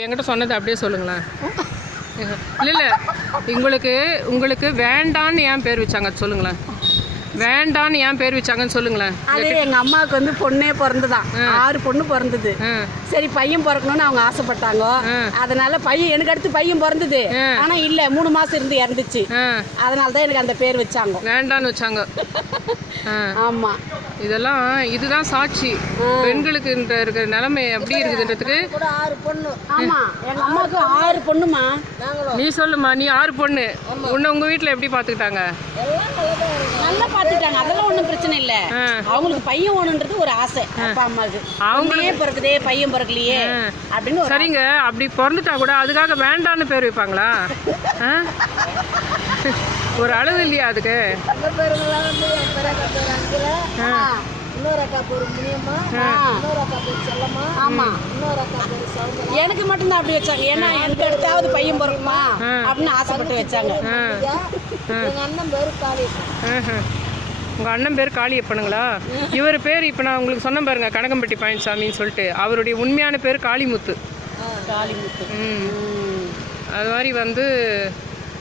இப்போ என்கிட்ட சொன்னதை அப்படியே சொல்லுங்களேன். இல்லை இல்லை. உங்களுக்கு உங்களுக்கு வேண்டான்னு ஏன் பேர் வச்சாங்க. சொல்லுங்களேன். வேண்டான்னு ஏன் பேர் வச்சாங்கன்னு சொல்லுங்களேன். அது எங்க அம்மாவுக்கு வந்து பொண்ணே பிறந்துதான் ஆறு பொண்ணு பிறந்தது. சரி பையன் பிறக்கணும்னு அவங்க ஆசைப்பட்டாங்க. அதனால பையன் எனக்கு அடுத்து பையன் பிறந்தது. ஆனா இல்ல மூணு மாசம் இருந்து இறந்துச்சு. ஆ. அதனால தான் எனக்கு அந்த பேர் வச்சாங்க. வேண்டான்னு வச்சாங்க. ஆமா. இதெல்லாம் இதுதான் சாட்சி. பெண்களுக்கு இருக்கிற நிலைமை எப்படி இருக்குதுன்றதுக்கு ஆறு பொண்ணு. ஆமா எங்க அம்மாவுக்கு ஆறு பொண்ணுமா? நீ சொல்லுமா நீ ஆறு பொண்ணு. உன்னை உங்க வீட்டில் எப்படி பார்த்துக்கிட்டாங்க நல்லா பாத்துட்டாங்க அதெல்லாம் ஒண்ணும் பிரச்சனை இல்ல. அவங்களுக்கு பையன் வேணுன்றது ஒரு ஆசை. அப்பா அம்மாவுக்கு அவங்களே பிறக்குதே பையன் பிறக்கலையே அப்படின்னு ஒரு சரிங்க. அப்படி பிறந்துட்டா கூட அதுக்காக வேண்டான்னு பேர் வைப்பாங்களா? ஒரு அளவு இல்லையா அதுக்கு? எனக்கு மட்டும் தான் அப்படி வச்சாங்க. ஏன்னா எனக்கு அடுத்தாவது பையன் பிறக்குமா அப்படின்னு ஆசைப்பட்டு வச்சாங்க. எங்க அண்ணன் பேரு காளி ஆஹா. உங்க அண்ணன் பேர் காளியப்பனுங்களா? இவர் பேர் இப்போ நான் உங்களுக்கு சொன்ன பாருங்க கனகம்பட்டி பழனிசாமின்னு சொல்லிட்டு. அவருடைய உண்மையான பேர் காளிமுத்து. காளிமுத்து. ம். அது மாதிரி வந்து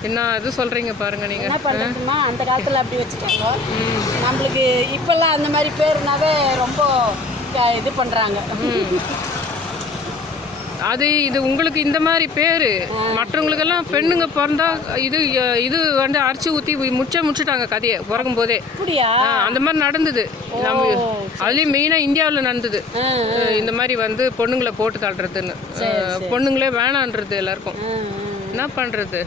என்ன இது சொல்றீங்க பாருங்க நீங்க. என்ன பண்றதுன்னா அந்த காலத்துல அப்படி வச்சுட்டாங்க. நம்மளுக்கு இப்பெல்லாம் அந்த மாதிரி பேருனாவே ரொம்ப இது பண்றாங்க. அது இது உங்களுக்கு இந்த மாதிரி பேரு. மற்றவங்களுக்கெல்லாம் பெண்ணுங்க பிறந்தா இது இது வந்து அரைச்சி ஊற்றி முச்ச முச்சிட்டாங்க கதையை பிறக்கும் போதே. அந்த மாதிரி நடந்தது. நம்ம அதுலேயும் மெயினாக இந்தியாவில் நடந்தது. இந்த மாதிரி வந்து பொண்ணுங்களை போட்டு தள்ளுறதுன்னு. பொண்ணுங்களே வேணான்றது எல்லாருக்கும். என்ன பண்ணுறது